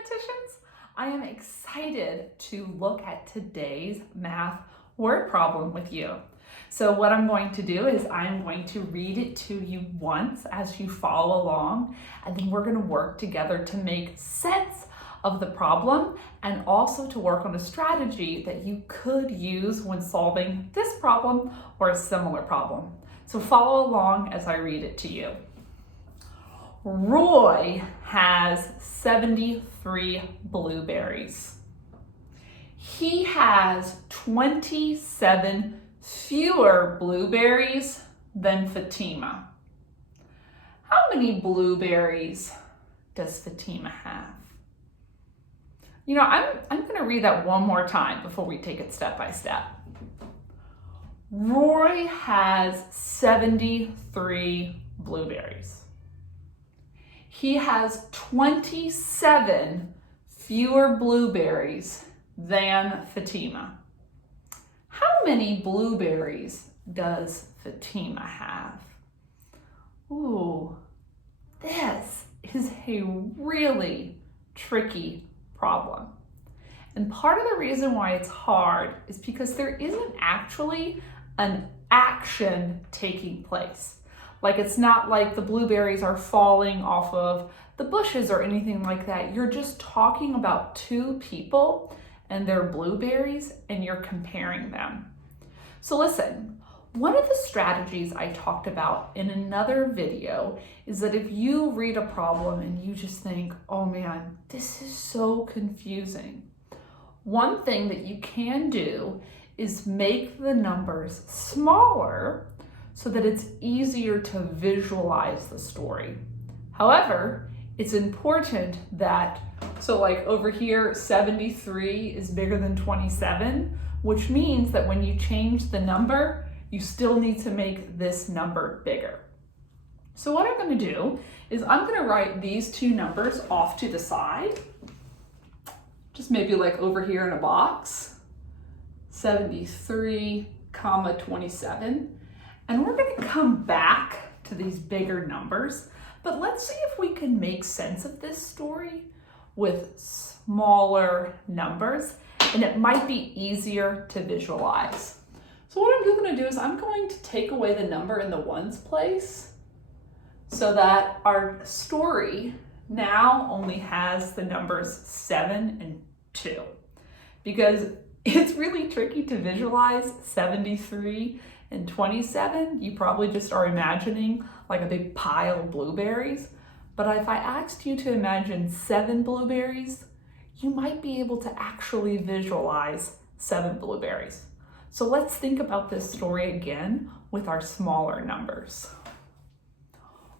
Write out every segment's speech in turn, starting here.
mathematicians. I am excited to look at today's math word problem with you. So what I'm going to do is I'm going to read it to you once as you follow along, and then we're going to work together to make sense of the problem and also to work on a strategy that you could use when solving this problem or a similar problem. So follow along as I read it to you. Roy has 73 blueberries. He has 27 fewer blueberries than Fatima. How many blueberries does Fatima have? You know, I'm going to read that one more time before we take it step by step. Roy has 73 blueberries. He has 27 fewer blueberries than Fatima. How many blueberries does Fatima have? Ooh, this is a really tricky problem. And part of the reason why it's hard is because there isn't actually an action taking place. Like, it's not like the blueberries are falling off of the bushes or anything like that. You're just talking about two people and their blueberries and you're comparing them. So listen, one of the strategies I talked about in another video is that if you read a problem and you just think, oh man, this is so confusing, one thing that you can do is make the numbers smaller so that it's easier to visualize the story. However, it's important that, so like over here, 73 is bigger than 27, which means that when you change the number, you still need to make this number bigger. So what I'm going to do is I'm going to write these two numbers off to the side, just maybe like over here in a box, 73, 27. And we're going to come back to these bigger numbers, but let's see if we can make sense of this story with smaller numbers, and it might be easier to visualize. So what I'm going to do is I'm going to take away the number in the ones place so that our story now only has the numbers 7 and 2, because it's really tricky to visualize 73 and 27. You probably just are imagining like a big pile of blueberries. But if I asked you to imagine 7 blueberries, you might be able to actually visualize 7 blueberries. So let's think about this story again with our smaller numbers.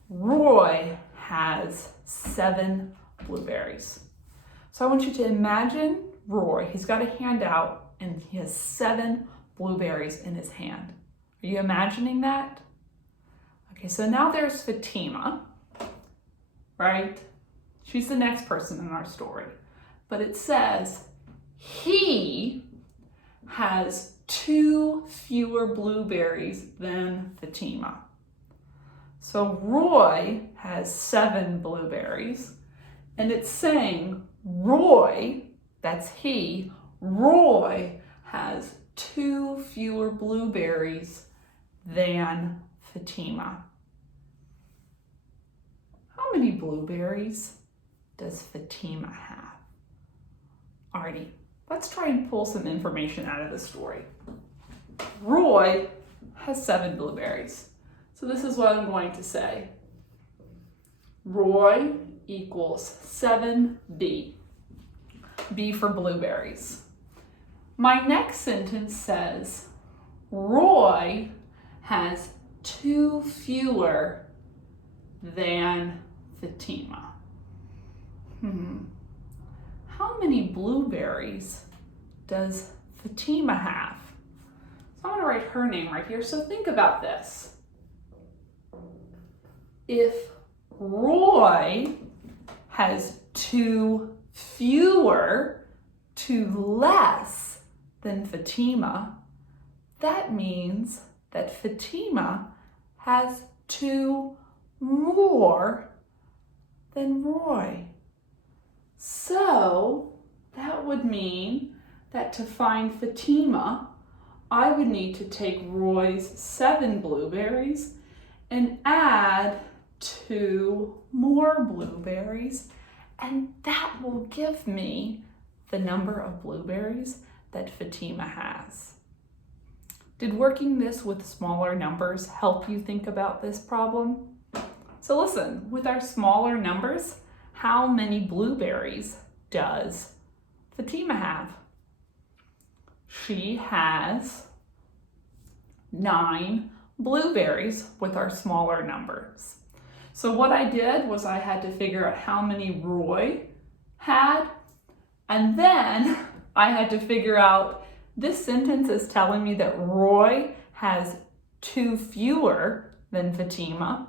Roy has 7 blueberries. So I want you to imagine Roy. He's got a hand out and he has 7 blueberries in his hand. Are you imagining that? Okay, so now there's Fatima, right? She's the next person in our story. But it says he has 2 fewer blueberries than Fatima. So Roy has 7 blueberries, and it's saying Roy, that's he, Roy has 2 fewer blueberries than Fatima. How many blueberries does Fatima have? Alrighty, let's try and pull some information out of the story. Roy has 7 blueberries. So this is what I'm going to say. Roy equals 7B. B for blueberries. My next sentence says, Roy has 2 fewer than Fatima. How many blueberries does Fatima have? So I'm going to write her name right here. So think about this. If Roy has 2 fewer, 2 less than Fatima, that means that Fatima has 2 more than Roy. So that would mean that to find Fatima, I would need to take Roy's 7 blueberries and add 2 more blueberries, and that will give me the number of blueberries that Fatima has. Did working this with smaller numbers help you think about this problem? So listen, with our smaller numbers, how many blueberries does Fatima have? She has 9 blueberries with our smaller numbers. So what I did was I had to figure out how many Roy had, and then I had to figure out, this sentence is telling me that Roy has 2 fewer than Fatima,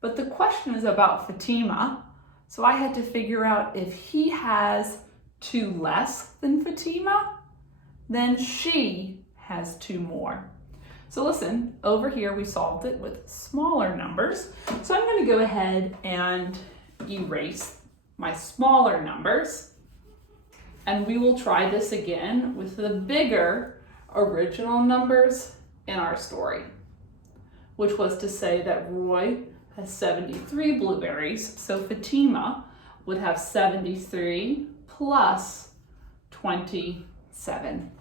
but the question is about Fatima, so I had to figure out if he has 2 less than Fatima, then she has 2 more. So listen, over here we solved it with smaller numbers. So I'm going to go ahead and erase my smaller numbers. And we will try this again with the bigger original numbers in our story, which was to say that Roy has 73 blueberries. So Fatima would have 73 plus 27.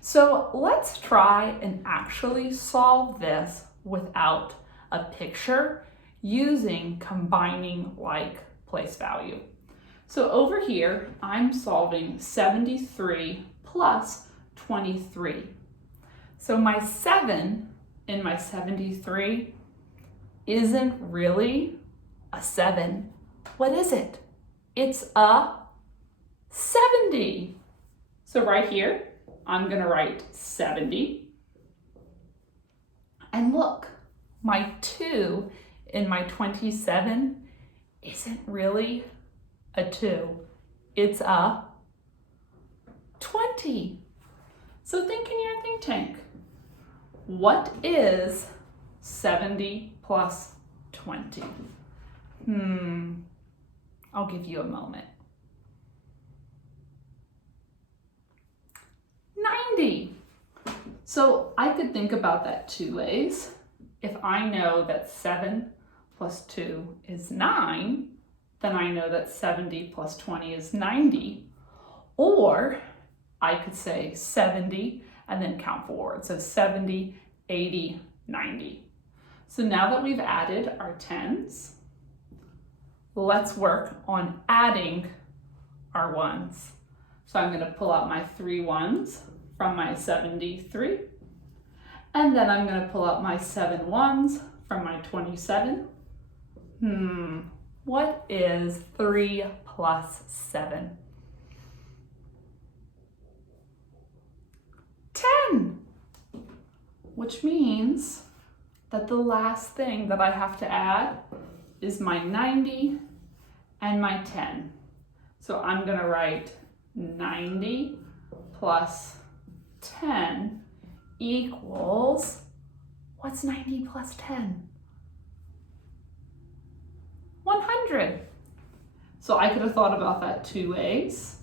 So let's try and actually solve this without a picture using combining like place value. So over here, I'm solving 73 plus 23. So my 7 in my 73 isn't really a 7. What is it? It's a 70. So right here, I'm going to write 70. And look, my 2 in my 27 isn't really a 2. It's a 20. So think in your think tank. What is 70 plus 20? I'll give you a moment. 90. So I could think about that 2 ways. If I know that 7 plus 2 is 9, then I know that 70 plus 20 is 90. Or I could say 70 and then count forward. So 70, 80, 90. So now that we've added our 10s, let's work on adding our 1s. So I'm going to pull out my 3 1s from my 73. And then I'm going to pull out my 7 1s from my 27. What is 3 plus 7? 10. Which means that the last thing that I have to add is my 90 and my 10. So I'm going to write 90 plus 10 equals, what's 90 plus 10? 100. So I could have thought about that 2 ways.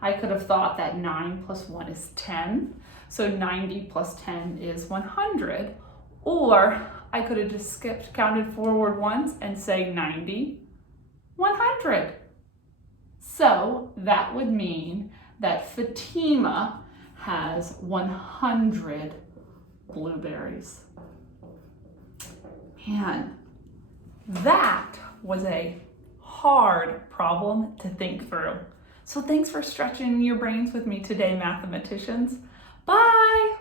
I could have thought that 9 plus 1 is 10. So 90 plus 10 is 100. Or I could have just counted forward once and say 90, 100. So that would mean that Fatima has 100 blueberries. Man, that was a hard problem to think through. So thanks for stretching your brains with me today, mathematicians. Bye!